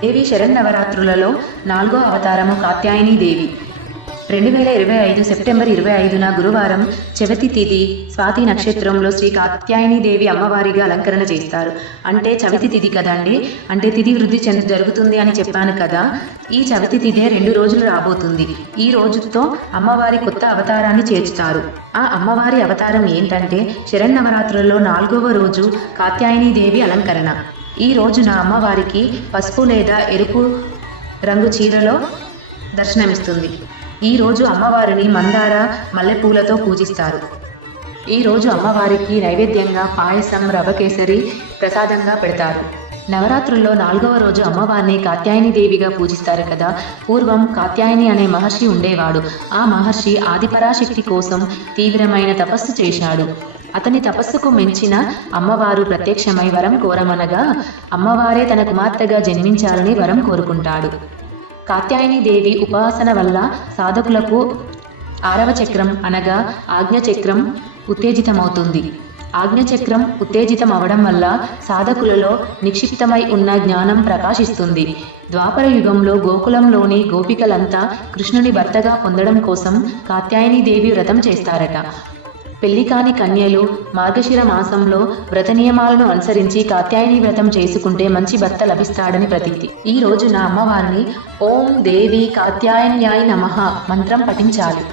దేవి శరన్నవరాత్రులలో 4వ అవతారము కాత్యాయని దేవి. 2025 సెప్టెంబర్ 25న గురువారం చవితి తిథి స్వాతి నక్షత్రంలో శ్రీ కాత్యాయని దేవి అమ్మవారిగా అలంకరణ చేస్తారు. అంటే చవితి తిథి కదండి, అంటే తిథి వృద్ధి జరుగుతుంది అని చెప్పాను కదా. ఈ చవితి తిథే 2 రోజులు రాబోతుంది. ఈ రోజుతో అమ్మవారి కొత్త అవతారాన్ని చేర్చుతారు. ఆ అమ్మవారి అవతారం ఏంటంటే శరన్నవరాత్రులలో 4వ రోజు కాత్యాయని దేవి అలంకరణ. ఈ రోజున అమ్మవారికి పసుపు లేదా ఎరుపు రంగు చీరలో దర్శనమిస్తుంది. ఈ రోజు అమ్మవారిని మందార మల్లెపూలతో పూజిస్తారు. ఈ రోజు అమ్మవారికి నైవేద్యంగా పాయసం రవ కేసరి ప్రసాదంగా పెడతారు. నవరాత్రుల్లో 4వ రోజు అమ్మవారిని కాత్యాయని దేవిగా పూజిస్తారు కదా. పూర్వం కాత్యాయని అనే మహర్షి ఉండేవాడు. ఆ మహర్షి ఆదిపరాశక్తి కోసం తీవ్రమైన తపస్సు చేశాడు. అతని తపస్సుకు మెచ్చిన అమ్మవారు ప్రత్యక్షమై వరం కోరమనగా అమ్మవారే తన కుమార్తెగా జన్మించాలని వరం కోరుకుంటాడు. కాత్యాయని దేవి ఉపాసన వల్ల సాధకులకు 6వ చక్రం అనగా ఆజ్ఞచక్రం ఉత్తేజితమవుతుంది. ఆజ్ఞచక్రం ఉత్తేజితం అవడం వల్ల సాధకులలో నిక్షిప్తమై ఉన్న జ్ఞానం ప్రకాశిస్తుంది. ద్వాపర యుగంలో గోకులంలోని గోపికలంతా కృష్ణుని భర్తగా పొందడం కోసం కాత్యాయని దేవి వ్రతం చేస్తారట. పెళ్లి కాని కన్యలు మార్గశిర మాసంలో వ్రత నియమాలను అనుసరించి కాత్యాయని వ్రతం చేసుకుంటే మంచి భర్త లభిస్తాడని ప్రతీతి. ఈ రోజున అమ్మవారిని ఓం దేవి కాత్యాయన్యాయ నమః మంత్రం పఠించాలి.